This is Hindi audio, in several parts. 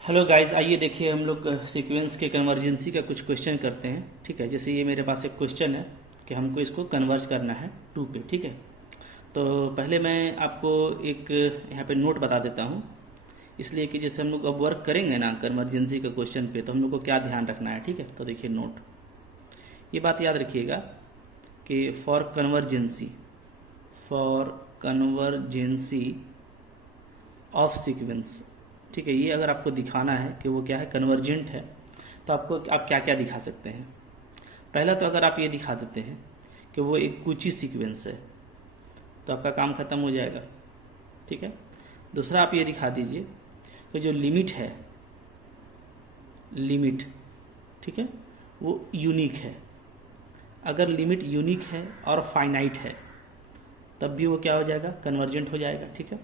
हेलो गाइस, आइए देखिए हम लोग सीक्वेंस के कन्वर्जेंसी का कुछ क्वेश्चन करते हैं। ठीक है, जैसे ये मेरे पास एक क्वेश्चन है कि हमको इसको कन्वर्ज करना है टू पे। ठीक है, तो पहले मैं आपको एक यहाँ पे नोट बता देता हूँ, इसलिए कि जैसे हम लोग अब वर्क करेंगे ना कन्वर्जेंसी का क्वेश्चन पे, तो हम लोग को क्या ध्यान रखना है। ठीक है, तो देखिए नोट, ये बात याद रखिएगा कि फॉर कन्वर्जेंसी ऑफ सीक्वेंस, ठीक है, ये अगर आपको दिखाना है कि वो क्या है, कन्वर्जेंट है, तो आपको आप क्या क्या दिखा सकते हैं। पहला तो अगर आप ये दिखा देते हैं कि वो एक कूची सीक्वेंस है, तो आपका काम खत्म हो जाएगा। ठीक है, दूसरा आप ये दिखा दीजिए कि जो लिमिट है, लिमिट, ठीक है, वो यूनिक है। अगर लिमिट यूनिक है और फाइनाइट है तब भी वो क्या हो जाएगा, कन्वर्जेंट हो जाएगा। ठीक है,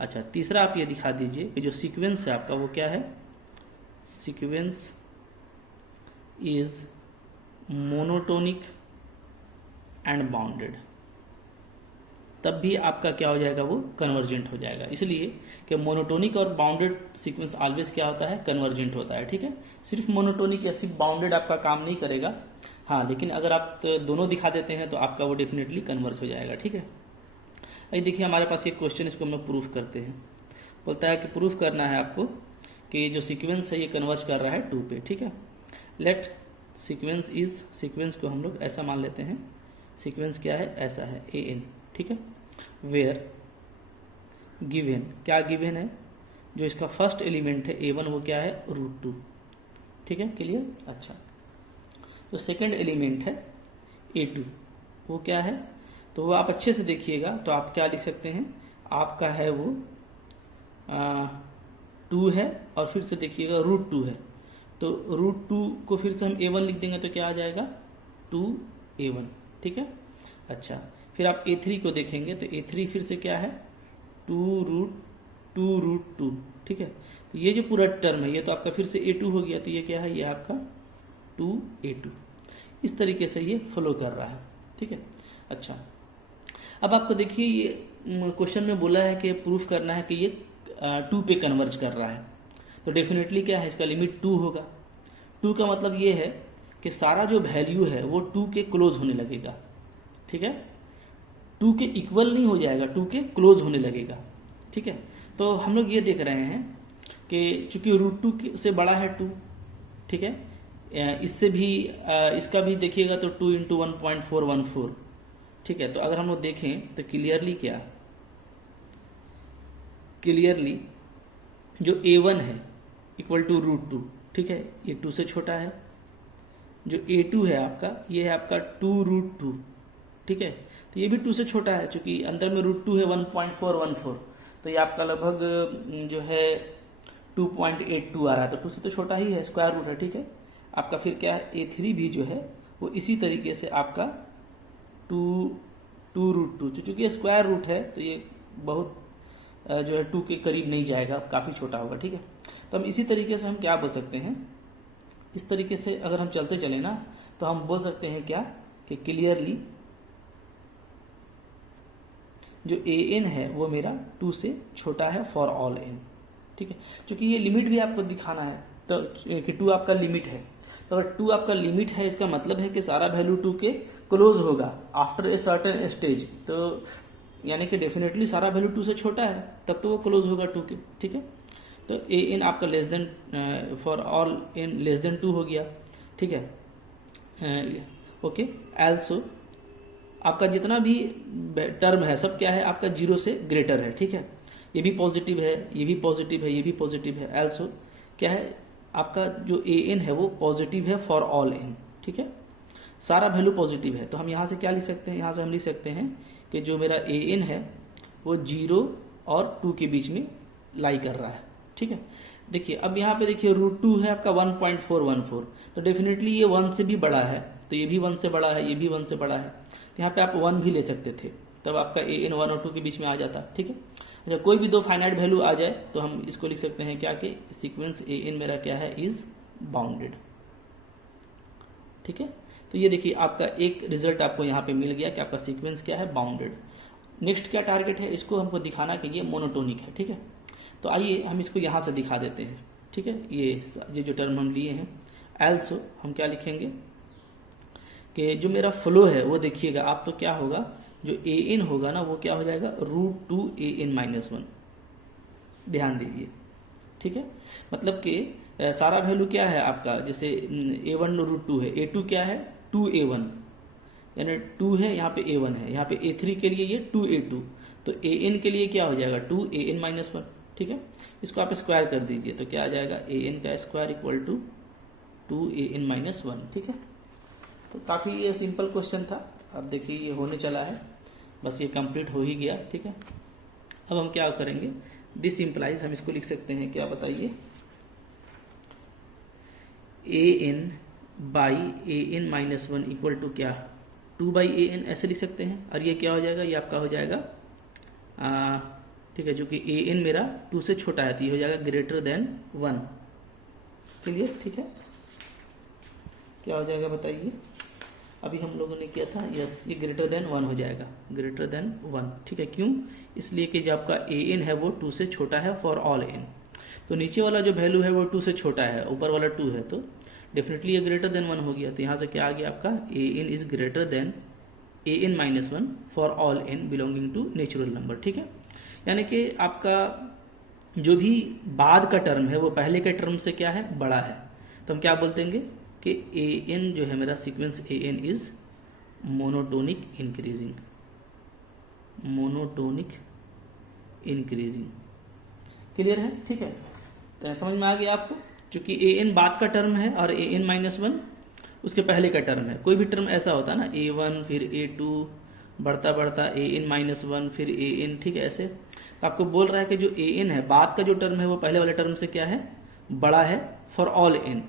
अच्छा, तीसरा आप ये दिखा दीजिए कि जो सीक्वेंस है आपका वो क्या है, sequence is monotonic and bounded, तब भी आपका क्या हो जाएगा, वो कन्वर्जेंट हो जाएगा। इसलिए कि मोनोटोनिक और बाउंडेड सीक्वेंस ऑलवेज क्या होता है, कन्वर्जेंट होता है। ठीक है, सिर्फ मोनोटोनिक या सिर्फ बाउंडेड आपका काम नहीं करेगा, हाँ, लेकिन अगर आप दोनों दिखा देते हैं तो आपका वो डेफिनेटली कन्वर्ज हो जाएगा। ठीक है, ये देखिए हमारे पास एक क्वेश्चन, इसको हम लोग प्रूफ करते हैं। बोलता है कि प्रूफ करना है आपको कि जो सीक्वेंस है ये कन्वर्ज कर रहा है टू पे। ठीक है, लेट सीक्वेंस इज, सीक्वेंस को हम लोग ऐसा मान लेते हैं, सीक्वेंस क्या है, ऐसा है ए एन। ठीक है, वेयर गिवन, क्या गिवन है, जो इसका फर्स्ट एलिमेंट है ए वन वो क्या है, रूट टू। ठीक है, क्लियर। अच्छा, जो सेकंड एलिमेंट है ए टू वो क्या है, तो वो आप अच्छे से देखिएगा तो आप क्या लिख सकते हैं, आपका है वो टू है, और फिर से देखिएगा रूट टू है, तो रूट टू को फिर से हम ए वन लिख देंगे तो क्या आ जाएगा, टू ए वन। ठीक है, अच्छा, फिर आप ए थ्री को देखेंगे तो ए थ्री फिर से क्या है, टू रूट टू। ठीक है, तो ये जो पूरा टर्म है ये तो आपका फिर से ए टू हो गया, तो ये क्या है, ये आपका टू ए टू। इस तरीके से ये फ्लो कर रहा है। ठीक है, अच्छा, अब आपको देखिए ये क्वेश्चन में बोला है कि प्रूफ करना है कि ये टू पे कन्वर्ज कर रहा है, तो डेफिनेटली क्या है, इसका लिमिट टू होगा। टू का मतलब ये है कि सारा जो वैल्यू है वो टू के क्लोज होने लगेगा। ठीक है, टू के इक्वल नहीं हो जाएगा, टू के क्लोज होने लगेगा। ठीक है, तो हम लोग ये देख रहे हैं कि चूंकि रूट टू से बड़ा है टू, ठीक है, इससे भी इसका भी देखिएगा तो टू इंटू 1.414। ठीक है, तो अगर हम लोग देखें तो क्लियरली क्या, क्लियरली जो a1 है इक्वल टू रूट टू, ठीक है, ये टू से छोटा है। जो a2 है आपका, ये है आपका टू रूट टू। ठीक है, तो ये भी टू से छोटा है, चूंकि अंदर में रूट टू है 1.414, तो ये आपका लगभग जो है 2.82 आ रहा है, तो टू से तो छोटा ही है, स्क्वायर रूट है। ठीक है, आपका फिर क्या है, a3 भी जो है वो इसी तरीके से आपका टू रूट टू, चूंकि ये स्क्वायर रूट है तो ये बहुत जो है टू के करीब नहीं जाएगा, काफ़ी छोटा होगा। ठीक है, तो हम इसी तरीके से हम क्या बोल सकते हैं, इस तरीके से अगर हम चलते चले ना तो हम बोल सकते हैं क्या, कि क्लियरली जो ए एन है वो मेरा टू से छोटा है फॉर ऑल एन। ठीक है, क्योंकि ये लिमिट भी आपको दिखाना है, तो कि टू आपका लिमिट है, तो अगर टू आपका लिमिट है इसका मतलब है कि सारा वैल्यू टू के क्लोज होगा आफ्टर ए सर्टेन स्टेज, तो यानी कि डेफिनेटली सारा वैल्यू टू से छोटा है तब तो वो क्लोज होगा टू के। ठीक है, तो ए एन आपका less than for all n less than two हो गया। ठीक है, ओके, एल्सो आपका जितना भी टर्म है सब क्या है, आपका जीरो से ग्रेटर है। ठीक है, ये भी पॉजिटिव है, ये भी पॉजिटिव है, ये भी पॉजिटिव है, एल्सो क्या है, आपका जो ए एन है वो पॉजिटिव है फॉर ऑल एन। ठीक है, सारा वैल्यू पॉजिटिव है, तो हम यहाँ से क्या लिख सकते हैं, यहाँ से हम लिख सकते हैं कि जो मेरा ए एन है वो जीरो और टू के बीच में लाई कर रहा है। ठीक है, देखिए अब यहाँ पे देखिए रूट टू है आपका 1.414, तो डेफिनेटली ये वन से भी बड़ा है, तो ये भी वन से बड़ा है, ये भी वन से बड़ा है, तो यहाँ पे आप वन भी ले सकते थे, तब आपका ए एन वन और टू के बीच में आ जाता। ठीक है, अच्छा, कोई भी दो फाइनाइट वैल्यू आ जाए तो हम इसको लिख सकते हैं क्या, कि सीक्वेंस ए एन मेरा क्या है, इज बाउंडेड। ठीक है, तो ये देखिए आपका एक रिजल्ट आपको यहाँ पे मिल गया कि आपका सीक्वेंस क्या है, बाउंडेड। नेक्स्ट क्या टारगेट है, इसको हमको दिखाना कि ये मोनोटोनिक है। ठीक है, तो आइए हम इसको यहाँ से दिखा देते हैं। ठीक है, ये जो टर्म हम लिए हैं। एल्सो हम क्या लिखेंगे कि जो मेरा फ्लो है वो देखिएगा आप, तो क्या होगा, जो ए एन होगा ना वो क्या हो जाएगा √2 ध्यान दीजिए, ठीक है। मतलब कि सारा वैल्यू क्या है आपका, जैसे a1 √2 है, a2 क्या है 2a1, यानी 2 है, यहाँ पे a1 है, यहाँ पे a3 के लिए ये 2a2, तो an के लिए क्या हो जाएगा 2an-1, ठीक है। इसको आप स्क्वायर कर दीजिए तो क्या आ जाएगा an का स्क्वायर इक्वल टू 2an-1, ठीक है। तो काफ़ी ये सिंपल क्वेश्चन था। अब देखिए ये होने चला है, बस ये कंप्लीट हो ही गया, ठीक है। अब हम क्या करेंगे, दिस इम्प्लाइज हम इसको लिख सकते हैं, क्या बताइए, an/an-1 इक्वल टू क्या 2/an, ऐसे लिख सकते हैं। और ये क्या हो जाएगा, ये आपका हो जाएगा ठीक है, जो कि an मेरा 2 से छोटा है तो ये हो जाएगा ग्रेटर देन 1, क्लियर, ठीक है। क्या हो जाएगा बताइए, अभी हम लोगों ने किया था, यस, ये ग्रेटर देन 1 हो जाएगा, ग्रेटर देन 1, ठीक है। क्यों, इसलिए कि जो आपका an है वो 2 से छोटा है फॉर ऑल n, तो नीचे वाला जो वैल्यू है वो 2 से छोटा है, ऊपर वाला 2 है, तो डेफिनेटली ये ग्रेटर देन 1 हो गया। तो यहाँ से क्या आ गया आपका an is greater than an-1 for all n belonging to natural number, ठीक है। यानी कि आपका जो भी बाद का टर्म है वो पहले के टर्म से क्या है, बड़ा है, तो हम क्या बोलते हैं कि an जो है मेरा sequence an is monotonic increasing, monotonic increasing, clear है, ठीक है। तो समझ में आ गया आपको, क्योंकि an बाद का टर्म है और an-1 उसके पहले का टर्म है। कोई भी टर्म ऐसा होता है ना, a1 फिर a2 बढ़ता बढ़ता an-1 फिर an, ठीक है, ऐसे। तो आपको बोल रहा है कि जो an है बाद का जो टर्म है वो पहले वाले टर्म से क्या है, बड़ा है फॉर ऑल n,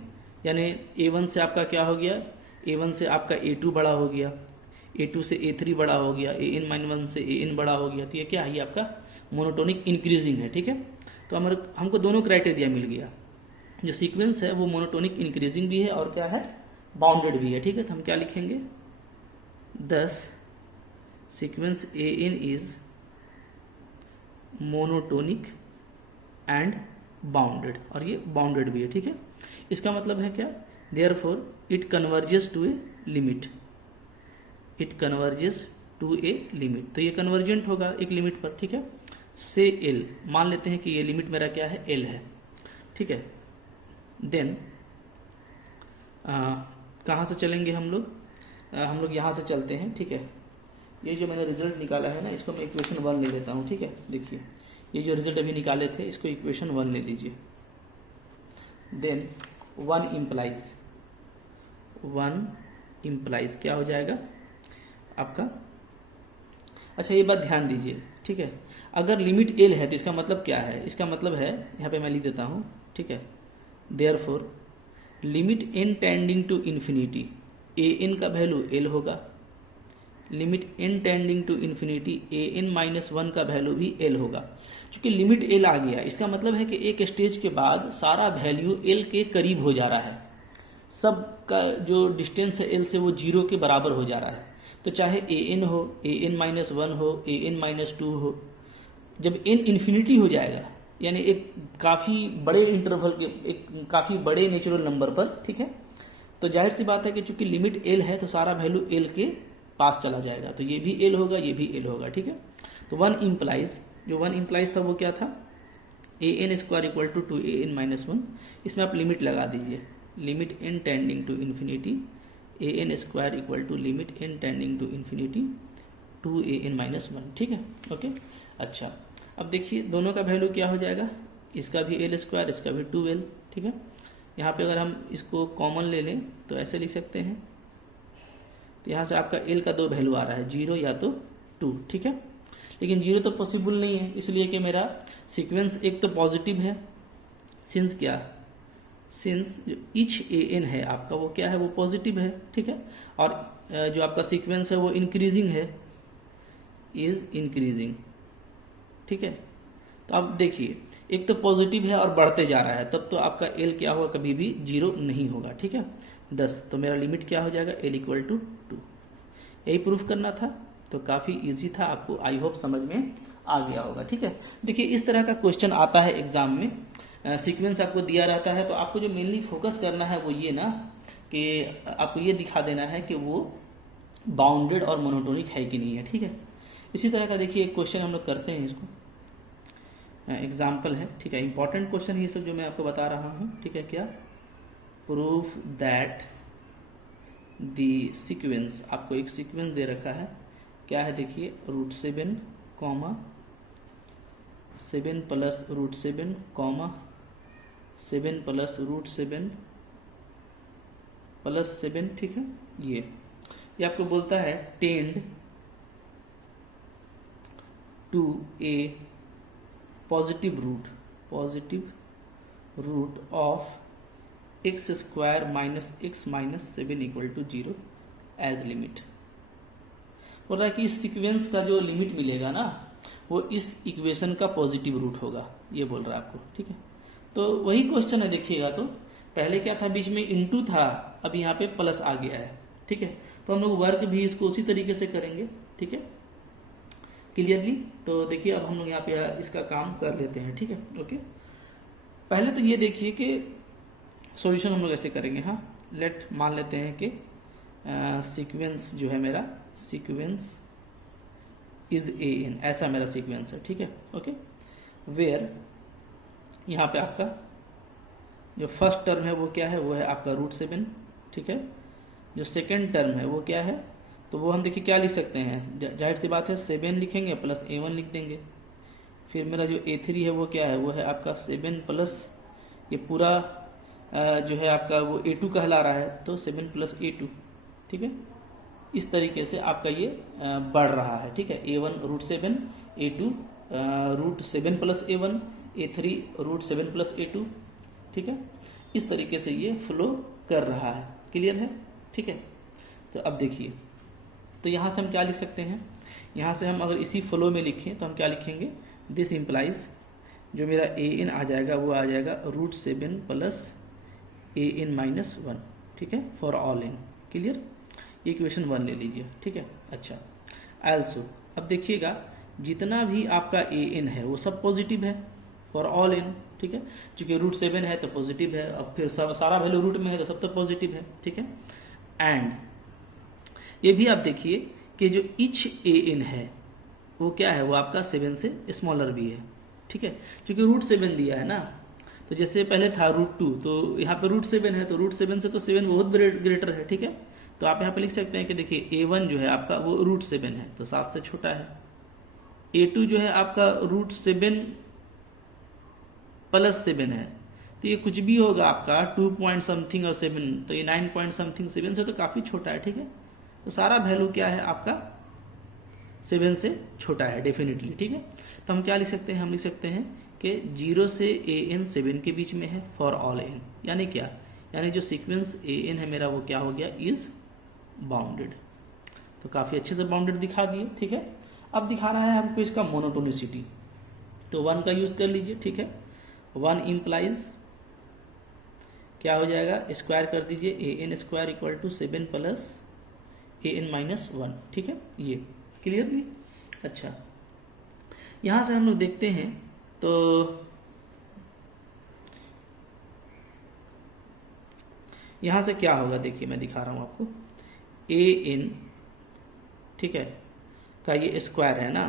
यानी a1 से आपका क्या हो गया, a1 से आपका a2 बड़ा हो गया, a2 से a3 बड़ा हो गया, an-1 से an बड़ा हो गया, तो ये क्या है, ये आपका मोनोटोनिक इंक्रीजिंग है, ठीक है। तो हमको दोनों क्राइटेरिया मिल गया, जो सीक्वेंस है वो मोनोटोनिक इंक्रीजिंग भी है और क्या है, बाउंडेड भी है, ठीक है। तो हम क्या लिखेंगे, दस sequence an is monotonic and bounded, और ये बाउंडेड भी है, ठीक है। इसका मतलब है क्या, therefore it converges to a limit, it converges to a limit, तो ये कन्वर्जेंट होगा एक लिमिट पर, ठीक है, से l, मान लेते हैं कि ये लिमिट मेरा क्या है, l है, ठीक है। देन कहाँ से चलेंगे हम लोग यहाँ से चलते हैं, ठीक है। ये जो मैंने रिजल्ट निकाला है ना, इसको मैं इक्वेशन 1 ले लेता हूँ, ठीक है। देखिए ये जो रिजल्ट अभी निकाले थे इसको इक्वेशन 1 ले लीजिए। देन 1 इम्प्लाइज क्या हो जाएगा आपका, अच्छा ये बात ध्यान दीजिए, ठीक है। अगर लिमिट l है तो इसका मतलब क्या है, इसका मतलब है, यहाँ पे मैं लिख देता हूँ, ठीक है, therefore limit n tending to infinity, an का वैल्यू l होगा, limit n tending to infinity an-1 का वैल्यू भी l होगा। क्योंकि लिमिट l आ गया, इसका मतलब है कि एक स्टेज के बाद सारा वैल्यू l के करीब हो जा रहा है, सब का जो डिस्टेंस है l से वो 0 के बराबर हो जा रहा है। तो चाहे an हो, an-1 हो, an-2 हो, जब n इन्फिनिटी हो जाएगा, यानी एक काफ़ी बड़े इंटरवल के, एक काफ़ी बड़े नेचुरल नंबर पर, ठीक है, तो जाहिर सी बात है कि चूंकि लिमिट l है तो सारा वैल्यू l के पास चला जाएगा, तो ये भी l होगा, ये भी l होगा, ठीक है। तो 1 इम्प्लाइज, जो 1 इम्प्लाइज था वो क्या था, an² इक्वल टू 2an-1, इसमें आप लिमिट लगा दीजिए, limit n tending to infinity an² equal to limit n tending to infinity 2an-1, ठीक है, ओके। अच्छा अब देखिए दोनों का वैल्यू क्या हो जाएगा, इसका भी l², इसका भी 2l, ठीक है। यहाँ पे अगर हम इसको कॉमन ले लें तो ऐसे लिख सकते हैं, तो यहाँ से आपका l का 2 वैल्यू आ रहा है, 0 या तो 2, ठीक है। लेकिन 0 तो पॉसिबल नहीं है, इसलिए कि मेरा सीक्वेंस एक तो पॉजिटिव है, सिंस क्या, सिंस जो ईच an है आपका वो क्या है, वो पॉजिटिव है, ठीक है। और जो आपका सीक्वेंस है वो इंक्रीजिंग है, इज इंक्रीजिंग, ठीक है। तो अब देखिए एक तो पॉजिटिव है और बढ़ते जा रहा है, तब तो आपका l क्या होगा, कभी भी 0 नहीं होगा, ठीक है। 10, तो मेरा लिमिट क्या हो जाएगा, l इक्वल टू 2, यही प्रूफ करना था। तो काफ़ी इजी था, आपको आई होप समझ में आ गया होगा, ठीक है। देखिए इस तरह का क्वेश्चन आता है एग्जाम में, सीक्वेंस आपको दिया रहता है तो आपको जो मेनली फोकस करना है वो ये ना कि आपको ये दिखा देना है कि वो बाउंडेड और मोनोटोनिक है कि नहीं है, ठीक है। इसी तरह का देखिए एक क्वेश्चन हम लोग करते हैं, इसको एग्जाम्पल है, ठीक है। इंपॉर्टेंट क्वेश्चन ये सब जो मैं आपको बता रहा हूँ, ठीक है। क्या? प्रूफ दैट दी सीक्वेंस, आपको एक सीक्वेंस दे रखा है, क्या है देखिए, √7, 7 प्लस √7, 7 प्लस √7 प्लस 7, ठीक है। ये आपको बोलता है tend to a positive root of x² minus x minus 7 equal to 0 as limit. बोल रहा है कि इस सीक्वेंस का जो लिमिट मिलेगा ना वो इस इक्वेशन का पॉजिटिव रूट होगा, ये बोल रहा है आपको, ठीक है। तो वही क्वेश्चन है, देखिएगा तो पहले क्या था, बीच में इनटू था, अब यहाँ पे प्लस आ गया है, ठीक है। तो हम लोग वर्क भी इसको उसी तरीके से करेंगे, ठीक है, क्लियरली। तो देखिए अब हम लोग यहाँ पे इसका काम कर लेते हैं, ठीक है, ओके। पहले तो ये देखिए कि सॉल्यूशन हम लोग ऐसे करेंगे, हाँ। लेट मान लेते हैं कि सीक्वेंस जो है मेरा, सीक्वेंस इज ए इन, ऐसा मेरा सीक्वेंस है, ठीक है, ओके। वेयर यहाँ पे आपका जो फर्स्ट टर्म है वो क्या है, वो है आपका √7, ठीक है। जो सेकेंड टर्म है वो क्या है, तो वो हम देखिए क्या लिख सकते हैं, जाहिर सी बात है 7 लिखेंगे प्लस A1 लिख देंगे। फिर मेरा जो A3 है वो क्या है, वो है आपका 7 प्लस ये पूरा जो है आपका वो A2 कहला रहा है, तो 7 प्लस A2, ठीक है। इस तरीके से आपका ये बढ़ रहा है, ठीक है। A1 √7, A2 √7 plus A1, A3 √7 plus A2, ठीक है। इस तरीके से ये फ्लो कर रहा है, क्लियर है, ठीक है। तो अब देखिए, तो यहाँ से हम क्या लिख सकते हैं, यहाँ से हम अगर इसी फ्लो में लिखें तो हम क्या लिखेंगे, दिस इम्प्लाइज जो मेरा A in आ जाएगा वो आ जाएगा √7 प्लस A in माइनस 1, ठीक है, for all in, clear. Equation 1 ले लीजिए, ठीक है। अच्छा, एल्सो अब देखिएगा जितना भी आपका A in है वो सब पॉजिटिव है फॉर ऑल इन, ठीक है। चूंकि √7 है तो पॉजिटिव है, अब फिर सब सारा वैल्यू रूट में है तो सब तो पॉजिटिव है, ठीक है। एंड ये भी आप देखिए कि जो इच A in है वो क्या है, वो आपका 7 से स्मॉलर भी है, ठीक है। क्योंकि √7 दिया है ना, तो जैसे पहले था √2, तो यहाँ पे √7 है, तो √7 से तो 7 बहुत ग्रेटर है, ठीक है। तो आप यहाँ पे लिख सकते हैं कि देखिए A1 जो है आपका वो √7 है, तो 7 से छोटा है। A2 जो है आपका √7 प्लस 7 है, तो ये कुछ भी होगा आपका 2 पॉइंट समथिंग और 7, तो ये 9 पॉइंट समथिंग 7 से तो काफ़ी छोटा है, ठीक है। तो सारा वैल्यू क्या है आपका 7 से छोटा है डेफिनेटली, ठीक है। तो हम क्या लिख सकते हैं, हम लिख सकते हैं कि 0 से AN 7 के बीच में है फॉर ऑल n, यानी क्या, यानी जो सीक्वेंस AN है मेरा वो क्या हो गया, इज बाउंडेड। तो काफ़ी अच्छे से बाउंडेड दिखा दिए, ठीक है। अब दिखाना है हमको इसका मोनोटोनिसिटी, तो 1 का यूज़ कर लीजिए, ठीक है। 1 इम्प्लाइज क्या हो जाएगा, स्क्वायर कर दीजिए AN² equal to 7 plus AN minus 1, ठीक है, ये क्लियरली। अच्छा, यहाँ से हम लोग देखते हैं तो यहाँ से क्या होगा, देखिए मैं दिखा रहा हूँ आपको, AN, ठीक है, का ये स्क्वायर है ना,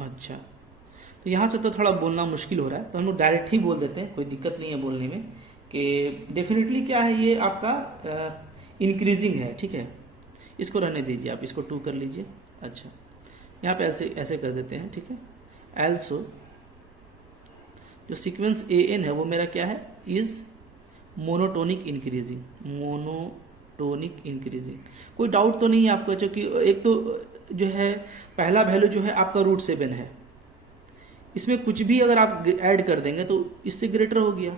अच्छा। तो यहाँ से तो थोड़ा बोलना मुश्किल हो रहा है, तो हम लोग डायरेक्ट ही बोल देते हैं, कोई दिक्कत नहीं है बोलने में, कि डेफिनेटली क्या है, ये आपका इंक्रीजिंग है, ठीक है। इसको रहने दीजिए, आप इसको 2 कर लीजिए। अच्छा, यहाँ पे ऐसे ऐसे कर देते हैं, ठीक है। एल्सो जो सीक्वेंस AN है वो मेरा क्या है, is monotonic increasing, monotonic increasing. कोई डाउट तो नहीं है आपको, क्योंकि एक तो जो है पहला वैल्यू जो है आपका √7 है, इसमें कुछ भी अगर आप ऐड कर देंगे तो इससे ग्रेटर हो गया,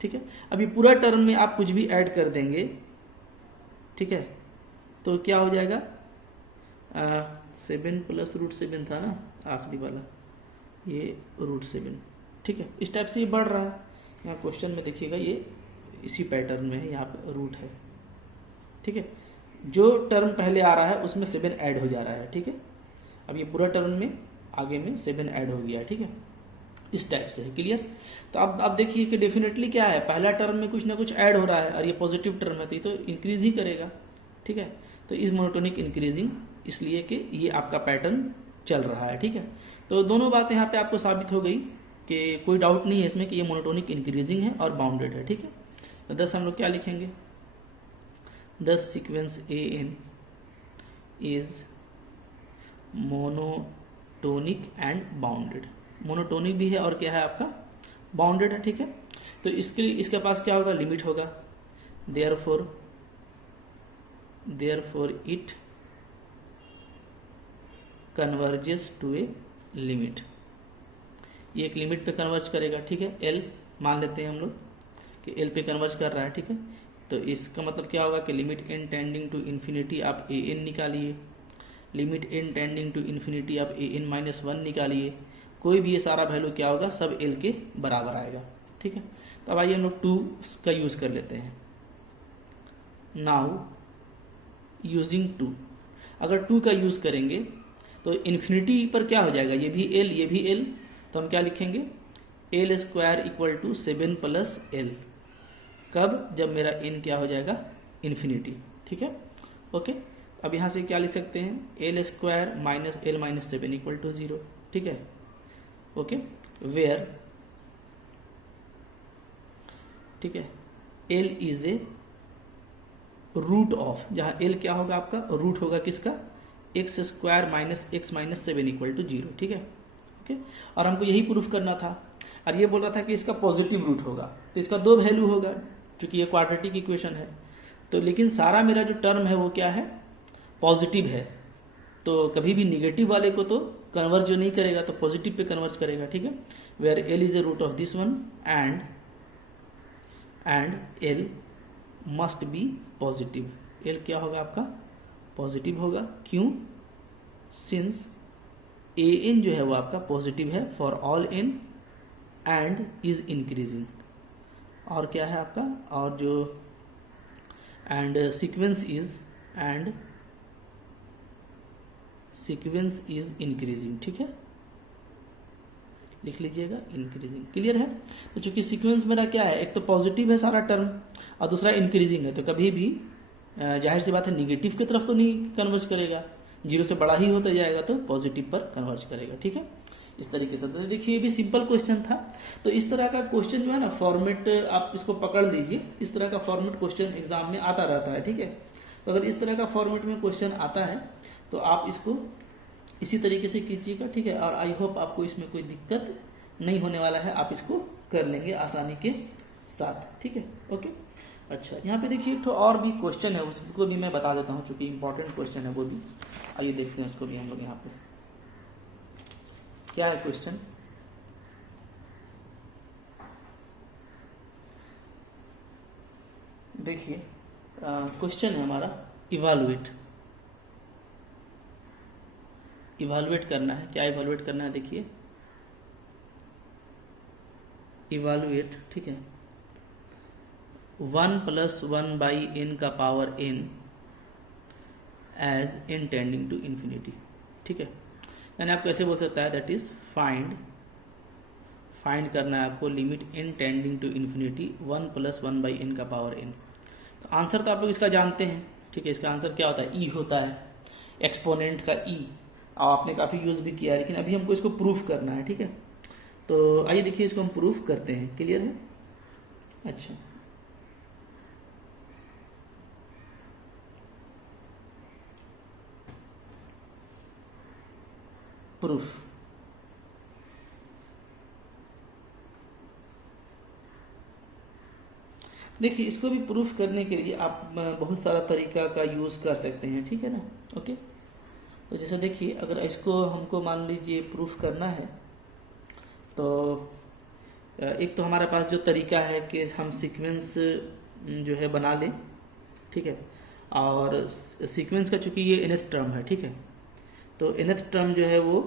ठीक है। अभी पूरा टर्म में आप कुछ भी ऐड कर देंगे, ठीक है, तो क्या हो जाएगा, 7 प्लस √7 था ना आखिरी वाला, ये √7, ठीक है। इस टाइप से ये बढ़ रहा है, यहाँ क्वेश्चन में देखिएगा ये इसी पैटर्न में है, यहाँ पे रूट है, ठीक है। जो टर्म पहले आ रहा है उसमें 7 ऐड हो जा रहा है, ठीक है। अब ये पूरा टर्म में आगे में 7 ऐड हो गया है, ठीक है, इस टाइप से है। क्लियर? तो अब देखिए कि डेफिनेटली क्या है, पहला टर्म में कुछ ना कुछ ऐड हो रहा है और ये पॉजिटिव टर्म है तो इंक्रीज ही करेगा, ठीक है। तो इस मोनोटोनिक इंक्रीजिंग, इसलिए कि ये आपका पैटर्न चल रहा है, ठीक है। तो दोनों बातें यहाँ पे आपको साबित हो गई कि कोई डाउट नहीं है इसमें कि ये मोनोटोनिक इंक्रीजिंग है और बाउंडेड है, ठीक है। तो 10 हम लोग क्या लिखेंगे, 10 sequence a n is monotonic and bounded. Monotonic भी है और क्या है आपका, बाउंडेड है, ठीक है। तो इसके पास क्या होगा, लिमिट होगा, therefore it converges to a limit. ये एक लिमिट पे कन्वर्ज करेगा, ठीक है। एल मान लेते हैं हम लोग कि एल पे कन्वर्ज कर रहा है, ठीक है। तो इसका मतलब क्या होगा कि limit n tending to infinity आप ए एन निकालिए, limit n tending to infinity आप ए एन माइनस 1 निकालिए, कोई भी ये सारा वैल्यू क्या होगा, सब एल के बराबर आएगा, ठीक है। तो अब आइए हम लोग 2 का यूज कर लेते हैं। नाउ यूजिंग 2, अगर 2 का यूज करेंगे तो इन्फिनिटी पर क्या हो जाएगा, ये भी एल ये भी एल, तो हम क्या लिखेंगे, l square equal to 7 plus l. कब, जब मेरा एन क्या हो जाएगा, इन्फिनिटी, ठीक है, ओके। अब यहाँ से क्या लिख सकते हैं, l square minus l minus 7 equal to 0, ठीक है, ओके। वेयर, ठीक है, l is a root of, जहाँ एल क्या होगा आपका, रूट होगा किसका, x square minus x minus 7 equal to 0, ठीक है, ओके। और हमको यही प्रूफ करना था, और ये बोल रहा था कि इसका पॉजिटिव रूट होगा, तो इसका 2 वैल्यू होगा क्योंकि ये क्वाड्रेटिक इक्वेशन है। तो लेकिन सारा मेरा जो टर्म है वो क्या है, पॉजिटिव है, तो कभी भी निगेटिव वाले को तो कन्वर्ज नहीं करेगा, तो पॉजिटिव पे कन्वर्ज करेगा, ठीक है। Where l is a root of this one and l must be positive. L क्या होगा आपका, पॉजिटिव होगा, क्यों, सिंस ए एन जो है वो आपका पॉजिटिव है for all n and is increasing, और क्या है आपका, और जो एंड सीक्वेंस इज इंक्रीजिंग, ठीक है, लिख लीजिएगा इंक्रीजिंग। क्लियर है? तो चूंकि सीक्वेंस मेरा क्या है, एक तो पॉजिटिव है सारा टर्म और दूसरा इंक्रीजिंग है, तो कभी भी जाहिर सी बात है निगेटिव की तरफ तो नहीं कन्वर्ज करेगा, 0 से बड़ा ही होता जाएगा तो पॉजिटिव पर कन्वर्ज करेगा, ठीक है, इस तरीके से। तो देखिए ये भी सिंपल क्वेश्चन था। तो इस तरह का क्वेश्चन जो है ना, फॉर्मेट आप इसको पकड़ लीजिए, इस तरह का फॉर्मेट क्वेश्चन एग्जाम में आता रहता है, ठीक है। तो अगर इस तरह का फॉर्मेट में क्वेश्चन आता है तो आप इसको इसी तरीके से कीजिएगा, ठीक है। और आई होप आपको इसमें कोई दिक्कत नहीं होने वाला है, आप इसको कर लेंगे आसानी के साथ, ठीक है, ओके। अच्छा, यहाँ पे देखिए एक तो और भी क्वेश्चन है, उसको भी मैं बता देता हूँ क्योंकि इंपॉर्टेंट क्वेश्चन है वो भी। आइए देखते हैं उसको भी हम लोग। यहाँ पे क्या है क्वेश्चन, देखिए क्वेश्चन है हमारा, इवालुएट करना है। क्या इवालुएट करना है, देखिए इवालुएट, ठीक है, 1 + 1/n का power n as n tending to infinity, ठीक है। यानी आप कैसे बोल सकता है, दैट इज फाइंड करना है आपको limit n tending to infinity 1 + 1/n का पावर n। तो आंसर तो आप लोग इसका जानते हैं, ठीक है। इसका आंसर क्या होता है, e होता है, एक्सपोनेंट का e, और आपने काफ़ी यूज़ भी किया है, लेकिन अभी हमको इसको प्रूफ करना है, ठीक है। तो आइए देखिए इसको हम प्रूफ करते हैं। क्लियर है? अच्छा, प्रूफ, देखिए इसको भी प्रूफ करने के लिए आप बहुत सारा तरीका का यूज़ कर सकते हैं, ठीक है ना, ओके। तो जैसे देखिए अगर इसको हमको मान लीजिए प्रूफ करना है तो एक तो हमारे पास जो तरीका है कि हम सीक्वेंस जो है बना लें, ठीक है। और सीक्वेंस का चूंकि ये nth टर्म है, ठीक है, तो nth टर्म जो है वो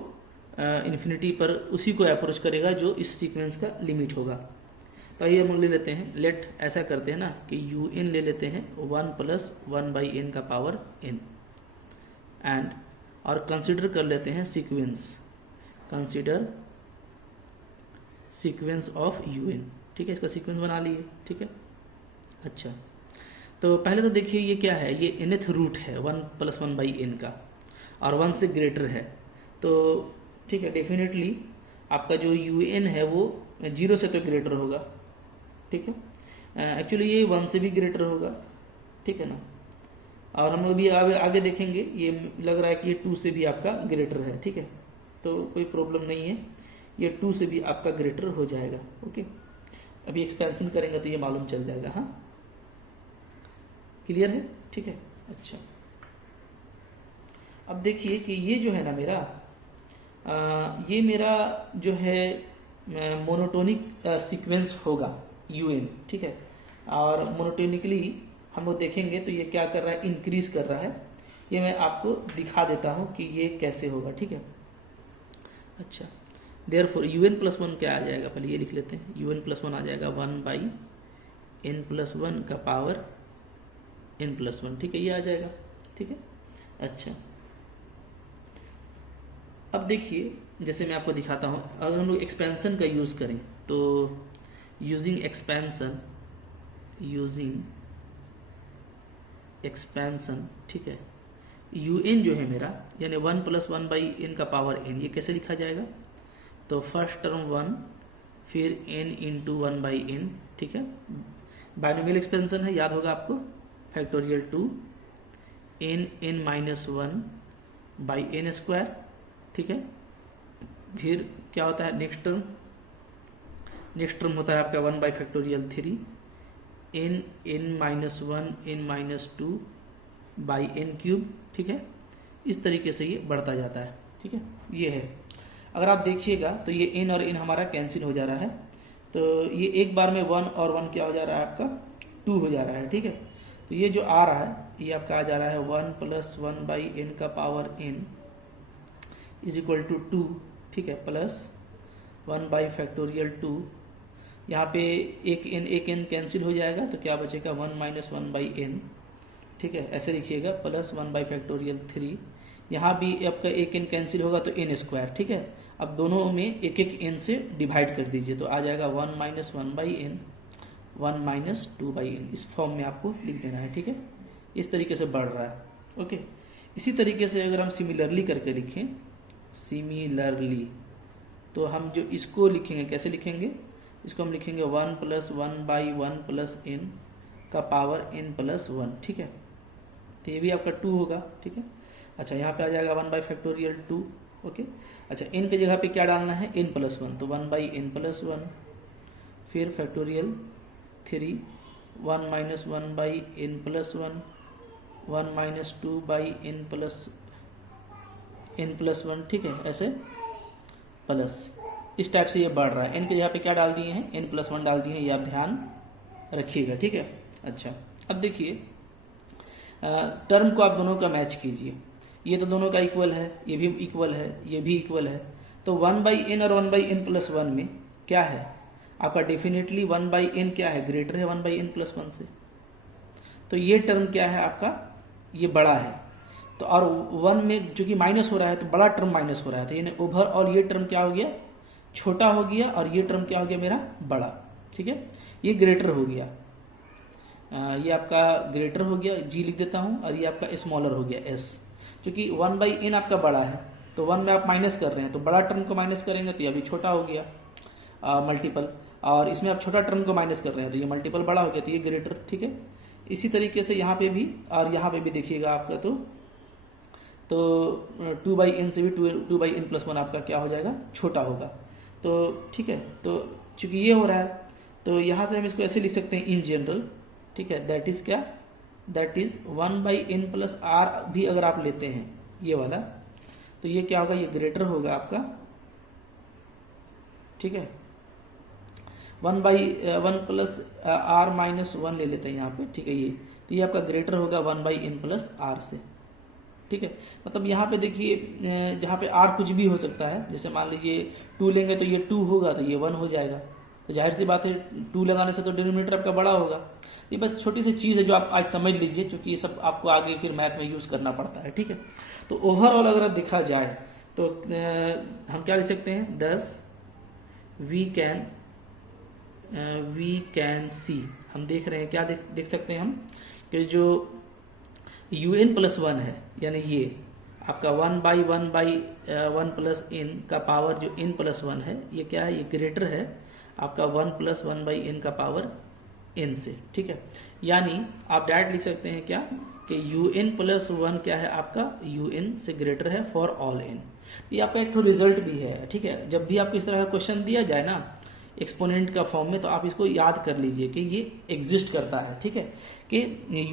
इन्फिनिटी पर उसी को अप्रोच करेगा जो इस सीक्वेंस का लिमिट होगा। तो आइए हम ले लेते हैं, लेट ऐसा करते हैं ना कि un ले लेते हैं 1 + 1/n का पावर n, एंड और कंसिडर कर लेते हैं sequence consider sequence of UN, ठीक है, इसका सीक्वेंस बना लिए, ठीक है। अच्छा, तो पहले तो देखिए ये क्या है, ये nth रूट है 1 + 1/n का और 1 से ग्रेटर है, तो ठीक है, डेफिनेटली आपका जो UN है वो 0 से तो ग्रेटर होगा, ठीक है। एक्चुअली ये 1 से भी ग्रेटर होगा, ठीक है ना। और हम लोग भी आगे देखेंगे, ये लग रहा है कि ये 2 से भी आपका ग्रेटर है, ठीक है, तो कोई प्रॉब्लम नहीं है, ये 2 से भी आपका ग्रेटर हो जाएगा। ओके, अभी एक्सपेंशन करेंगे तो ये मालूम चल जाएगा। हाँ, क्लियर है, ठीक है। अच्छा, अब देखिए कि ये जो है ना मेरा ये मेरा जो है मोनोटोनिक सीक्वेंस होगा UN, ठीक है। और मोनोटोनिकली हम लोग देखेंगे तो ये क्या कर रहा है, इंक्रीज कर रहा है। ये मैं आपको दिखा देता हूँ कि ये कैसे होगा, ठीक है। अच्छा, देयरफॉर UN + 1 क्या आ जाएगा, पहले ये लिख लेते हैं। UN + 1 आ जाएगा 1/n + 1 का पावर n + 1, ठीक है, ये आ जाएगा, ठीक है। अच्छा, अब देखिए जैसे मैं आपको दिखाता हूँ, अगर हम लोग एक्सपेंशन का यूज़ करें तो यूजिंग एक्सपेंशन, ठीक है, UN जो है मेरा यानी 1 + 1/n का पावर n, ये कैसे लिखा जाएगा, तो फर्स्ट टर्म 1 फिर n × 1/n, ठीक है। बाइनोमियल एक्सपेंशन है, याद होगा आपको, फैक्टोरियल 2 n -1/n², ठीक है। फिर क्या होता है नेक्स्ट टर्म होता है आपका 1/3 n-1 n-2/n³, ठीक है। इस तरीके से ये बढ़ता जाता है, ठीक है, ये है। अगर आप देखिएगा तो ये n और n हमारा कैंसिल हो जा रहा है, तो ये एक बार में 1 और 1 क्या हो जा रहा है आपका 2 हो जा रहा है, ठीक है। तो ये जो आ रहा है ये आपका आ जा रहा है 1 + 1/n का पावर n = 2, ठीक है, प्लस 1/2, यहाँ पे एक n कैंसिल हो जाएगा तो क्या बचेगा 1 - 1/n, ठीक है, ऐसे लिखिएगा, प्लस 1/3, यहाँ भी आपका एक n कैंसिल होगा तो n², ठीक है। अब दोनों में एक n से डिवाइड कर दीजिए तो आ जाएगा 1 - 1/n 1 - 2/n, इस फॉर्म में आपको लिख देना है, ठीक है। इस तरीके से बढ़ रहा है। ओके, इसी तरीके से अगर हम सिमिलरली करके लिखें, सिमिलरली, तो हम जो इसको लिखेंगे कैसे लिखेंगे, इसको हम लिखेंगे 1 + 1/1 + n का पावर n + 1, ठीक है। तो ये भी आपका 2 होगा, ठीक है। अच्छा, यहाँ पे आ जाएगा 1/2, ओके। अच्छा, n की जगह पे क्या डालना है, n + 1, तो 1/n + 1, फिर फैक्टोरियल 3 1 - 1/n + 1 1 - 2/n + 1, ठीक है, ऐसे प्लस इस टाइप से ये बढ़ रहा है। n के जगह पे क्या डाल दिए हैं, n + 1 डाल दिए हैं, ये आप ध्यान रखिएगा, ठीक है। अच्छा, अब देखिए टर्म को आप दोनों का मैच कीजिए, ये तो दोनों का इक्वल है, ये भी इक्वल है, ये भी इक्वल है, तो 1/n और 1/n + 1 में क्या है आपका, डेफिनेटली 1/n क्या है, ग्रेटर है 1/n + 1 से, तो ये टर्म क्या है आपका, ये बड़ा है। तो और 1 में जो कि माइनस हो रहा है तो बड़ा टर्म माइनस हो रहा है, तो यानी ओवरऑल ये टर्म क्या हो गया, छोटा हो गया, और ये टर्म क्या हो गया मेरा, बड़ा, ठीक है। ये ग्रेटर हो गया, ये आपका ग्रेटर हो गया, जी लिख देता हूँ, और ये आपका स्मॉलर हो गया, s, क्योंकि 1/n आपका बड़ा है, तो 1 में आप माइनस कर रहे हैं, तो बड़ा टर्म को माइनस करेंगे तो ये अभी छोटा हो गया मल्टीपल, और इसमें आप छोटा टर्म को माइनस कर रहे हैं तो ये मल्टीपल बड़ा हो गया, तो ये ग्रेटर, ठीक है। इसी तरीके से यहाँ पे भी, और यहाँ पे भी देखिएगा आपका तो 2/n से भी 2/n + 1 आपका क्या हो जाएगा, छोटा होगा, तो ठीक है। तो चूंकि ये हो रहा है तो यहाँ से हम इसको ऐसे लिख सकते हैं इन जनरल, ठीक है, दैट इज क्या, दैट इज 1/n + r भी अगर आप लेते हैं ये वाला, तो ये क्या होगा, ये ग्रेटर होगा आपका, ठीक है। 1 + r - 1 ले लेते हैं यहाँ पे, ठीक है, ये तो ये आपका ग्रेटर होगा 1/n + r से, ठीक है। मतलब यहाँ पे देखिए जहाँ पे r कुछ भी हो सकता है, जैसे मान लीजिए 2 लेंगे तो ये 2 होगा तो ये 1 हो जाएगा, तो जाहिर सी बात है 2 लगाने से तो डिनोमिनेटर आपका बड़ा होगा। ये बस छोटी सी चीज़ है जो आप आज समझ लीजिए, क्योंकि ये सब आपको आगे फिर मैथ में यूज़ करना पड़ता है, ठीक है। तो ओवरऑल अगर देखा जाए तो हम क्या लिख सकते हैं, 10 वी कैन सी, हम देख रहे हैं क्या देख सकते हैं हम कि जो un+1 है, यानी ये आपका 1/1 प्लस n का पावर जो n+1 है, ये क्या है, ये ग्रेटर है आपका 1+1/n का पावर n से, ठीक है। यानी आप डायरेक्ट लिख सकते हैं क्या कि un+1 क्या है आपका un से ग्रेटर है फॉर ऑल n। ये आपका एक तो रिजल्ट भी है, ठीक है। जब भी आपको इस तरह का क्वेश्चन दिया जाए ना एक्सपोनेंट का फॉर्म में, तो आप इसको याद कर लीजिए कि ये एग्जिस्ट करता है, ठीक है, कि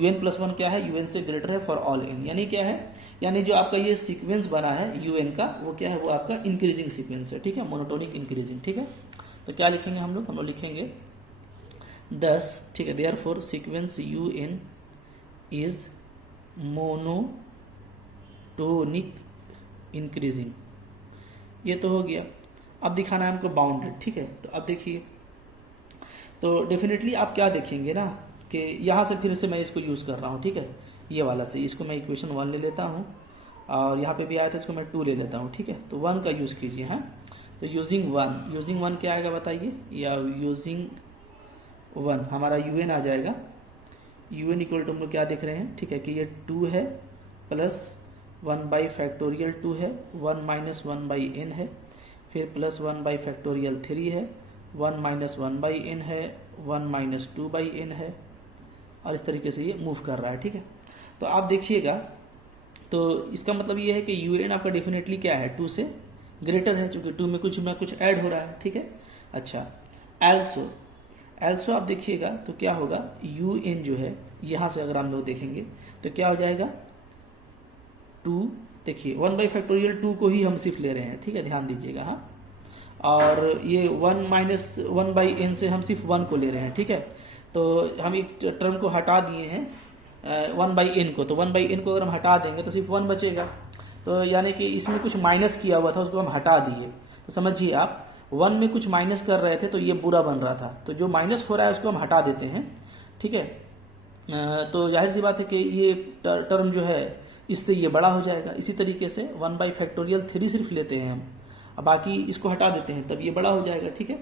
un+1 क्या है, un से ग्रेटर है फॉर ऑल n। यानी क्या है, यानी जो आपका ये सीक्वेंस बना है un का, वो क्या है, वो आपका इंक्रीजिंग सीक्वेंस है, ठीक है, मोनोटोनिक इंक्रीजिंग, ठीक है। तो क्या लिखेंगे हम लोग लिखेंगे 10, ठीक है, therefore sequence un is monotonic increasing. ये तो हो गया। अब दिखाना है हमको बाउंडेड, ठीक है। तो अब देखिए, तो डेफिनेटली आप क्या देखेंगे ना कि यहाँ से फिर से मैं इसको यूज़ कर रहा हूँ, ठीक है, ये वाला से इसको मैं इक्वेशन 1 ले लेता हूँ, और यहाँ पे भी आया था इसको मैं 2 ले लेता हूँ, ठीक है। तो 1 का यूज़ कीजिए, हाँ। तो यूजिंग वन क्या आएगा बताइए, या यूजिंग 1 हमारा un आ जाएगा। un इक्वल टू हम लोग क्या देख रहे हैं, ठीक है, कि ये 2 है प्लस 1/फैक्टोरियल 2 है, 1 माइनस 1/n है, फिर प्लस 1/फैक्टोरियल 3 है, 1 माइनस 1/n है, 1 माइनस 2/n है, और इस तरीके से ये मूव कर रहा है, ठीक है। तो आप देखिएगा, तो इसका मतलब ये है कि un आपका डेफिनेटली क्या है, 2 से ग्रेटर है, क्योंकि 2 में कुछ ऐड हो रहा है, ठीक है। अच्छा, एल्सो आप देखिएगा तो क्या होगा, un जो है यहाँ से अगर हम लोग देखेंगे तो क्या हो जाएगा 2, देखिए 1/फैक्टोरियल 2 को ही हम सिर्फ ले रहे हैं, ठीक है, ध्यान दीजिएगा, हाँ। और ये 1 माइनस 1/n से हम सिर्फ 1 को ले रहे हैं, ठीक है। तो हम एक टर्म को हटा दिए हैं 1/n को, तो 1/n को अगर हम हटा देंगे तो सिर्फ 1 बचेगा। तो यानी कि इसमें कुछ माइनस किया हुआ था, उसको हम हटा दिए। तो समझिए आप 1 में कुछ माइनस कर रहे थे तो ये बुरा बन रहा था, तो जो माइनस हो रहा है उसको हम हटा देते हैं, ठीक है। तो जाहिर सी बात है कि ये टर्म जो है इससे ये बड़ा हो जाएगा। इसी तरीके से 1/फैक्टोरियल 3 सिर्फ लेते हैं हम, अब बाकी इसको हटा देते हैं, तब ये बड़ा हो जाएगा, ठीक है,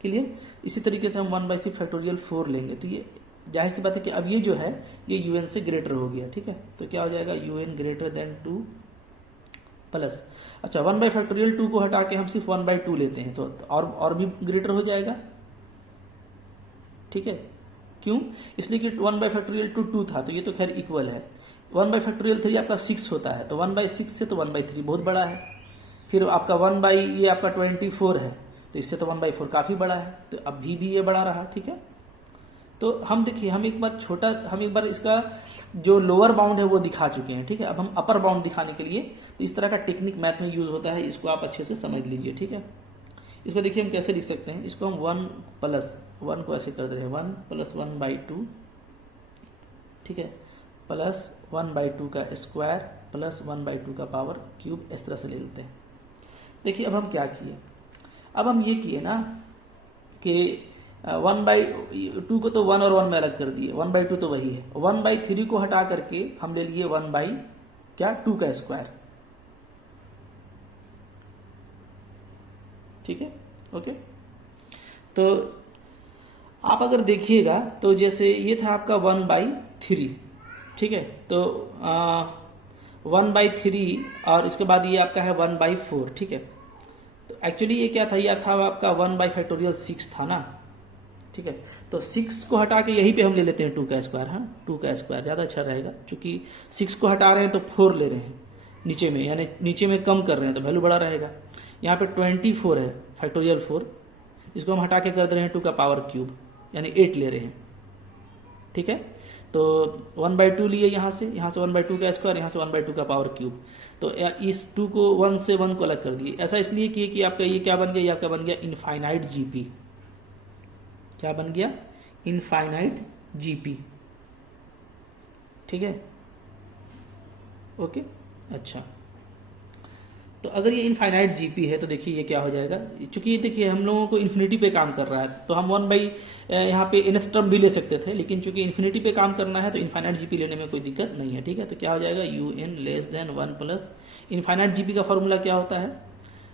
क्लियर। इसी तरीके से हम 1/फैक्टोरियल 4 लेंगे, तो ये जाहिर सी बात है कि अब ये जो है ये un से ग्रेटर हो गया, ठीक है। तो क्या हो जाएगा, un ग्रेटर देन 2 प्लस, अच्छा 1/फैक्टोरियल 2 को हटा के हम सिर्फ 1/2 लेते हैं, तो और भी ग्रेटर हो जाएगा, ठीक है। क्यों, इसलिए कि 1/फैक्टोरियल 2 था, तो ये तो खैर इक्वल है। 1/फैक्टोरियल 3 आपका 6 होता है, तो 1/6 से तो 1/3 बहुत बड़ा है। फिर आपका 1 ये आपका 24 है, तो इससे तो 1/4 काफ़ी बड़ा है, तो अभी भी ये बड़ा रहा, ठीक है। तो हम देखिए, हम एक बार इसका जो लोअर बाउंड है वो दिखा चुके हैं, ठीक है। अब हम अपर बाउंड दिखाने के लिए, तो इस तरह का टेक्निक मैथ में यूज होता है, इसको आप अच्छे से समझ लीजिए, ठीक है। इसको देखिए हम कैसे लिख सकते हैं, इसको हम 1 प्लस 1 को ऐसे कर दे रहे हैं, 1 प्लस 1/2, ठीक है, प्लस 1/2 का स्क्वायर प्लस 1/2 का पावर क्यूब, इस तरह से ले लेते हैं। देखिए अब हम क्या किए, अब हम ये किए ना कि 1/2 को तो 1 और 1 में अलग कर दिए, 1/2 तो वही है, 1/3 को हटा करके हम ले लिए 1/2 का स्क्वायर, ठीक है, ओके। तो आप अगर देखिएगा तो जैसे ये था आपका 1/3, ठीक है, तो 1/3 और इसके बाद ये आपका है 1/4, ठीक है। तो एक्चुअली ये क्या था, यह था आपका 1/फैक्टोरियल 6 था ना, ठीक है। तो 6 को हटा के यहीं पे हम ले लेते हैं 2 का स्क्वायर, हाँ 2 का स्क्वायर ज़्यादा अच्छा रहेगा, क्योंकि 6 को हटा रहे हैं तो 4 ले रहे हैं नीचे में, यानी नीचे में कम कर रहे हैं तो वैल्यू बड़ा रहेगा। यहाँ पे 24 है फैक्टोरियल 4, इसको हम हटा के कर दे रहे हैं 2 का पावर क्यूब, यानी 8 ले रहे हैं, ठीक है। तो 1/2 लिए यहाँ से 1/2 का स्क्वायर, यहाँ से 1/2 का पावर क्यूब। तो इस 2 को 1 से 1 को अलग कर दिए। ऐसा इसलिए किए कि आपका ये क्या बन गया, ये आपका बन गया इनफाइनाइट जीपी। क्या बन गया, इनफाइनाइट जीपी, ठीक है, ओके। अच्छा, तो अगर ये इनफाइनाइट जीपी है तो देखिए ये क्या हो जाएगा, चूंकि ये देखिए हम लोगों को इन्फिनिटी पे काम कर रहा है, तो हम 1 बाई यहाँ पे nth टर्म भी ले सकते थे, लेकिन चूंकि इन्फिनिटी पे काम करना है तो इनफाइनाइट जीपी लेने में कोई दिक्कत नहीं है, ठीक है। तो क्या हो जाएगा, un less than 1 plus infinite GP का फॉर्मूला क्या होता है,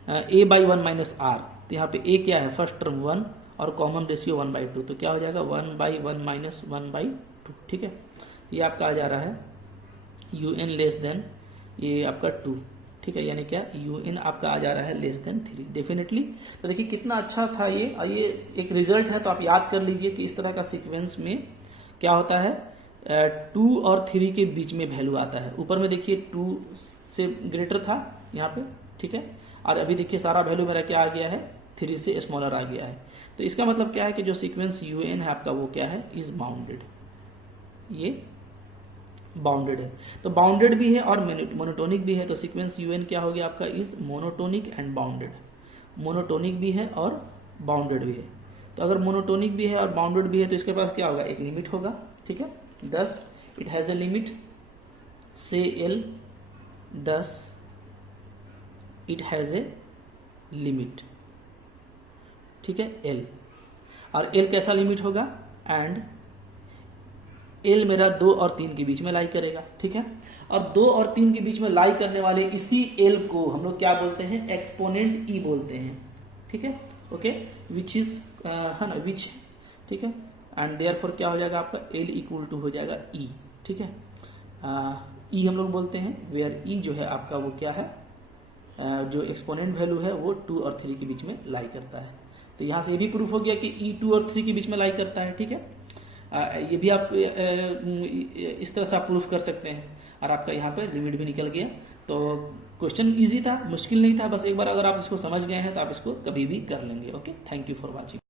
a बाई 1 माइनस आर। तो यहाँ पे a क्या है, फर्स्ट टर्म 1 और कॉमन रेशियो 1/2, तो क्या हो जाएगा 1 बाई 1 माइनस 1/2। ठीक है, ये आपका आ जा रहा है un लेस देन ये आपका 2। ठीक है, यानी क्या un आपका आ जा रहा है लेस देन 3 डेफिनेटली। तो देखिए कितना अच्छा था ये, और ये एक रिजल्ट है, तो आप याद कर लीजिए कि इस तरह का सीक्वेंस में क्या होता है, 2 और 3 के बीच में वैल्यू आता है। ऊपर में देखिए 2 से ग्रेटर था यहाँ पे, ठीक है, और अभी देखिए सारा वैल्यू मेरा क्या आ गया है, 3 से स्मॉलर आ गया है। तो इसका मतलब क्या है कि जो सीक्वेंस un है आपका वो क्या है, इज बाउंडेड, ये बाउंडेड है। तो बाउंडेड भी है और मोनोटोनिक भी है, तो सीक्वेंस un क्या हो गया आपका, is monotonic and bounded. Monotonic भी है और बाउंडेड भी है। तो अगर मोनोटोनिक भी है और बाउंडेड भी है तो इसके पास क्या होगा, एक लिमिट होगा। ठीक है, 10 इट हैज ए लिमिट से l 10 it has a limit. ठीक है, l, और l कैसा लिमिट होगा, एंड l मेरा 2 और 3 के बीच में लाई करेगा। ठीक है, और 2 और 3 के बीच में लाई करने वाले इसी l को हम लोग क्या बोलते हैं, एक्सपोनेंट e बोलते हैं। ठीक है, ओके, विच इज है ना, विच, ठीक है, एंड देयरफॉर क्या हो जाएगा आपका l इक्वल टू हो जाएगा e। ठीक है, e हम लोग बोलते हैं वेयर e जो है आपका वो क्या है, जो एक्सपोनेंट वैल्यू है वो 2 और 3 के बीच में लाई करता है। तो यहाँ से ये भी प्रूफ हो गया कि e 2 और 3 के बीच में लाई करता है। ठीक है, ये भी आप इस तरह से आप प्रूफ कर सकते हैं, और आपका यहाँ पे लिमिट भी निकल गया। तो क्वेश्चन इजी था, मुश्किल नहीं था, बस एक बार अगर आप इसको समझ गए हैं तो आप इसको कभी भी कर लेंगे। Okay, thank you for watching.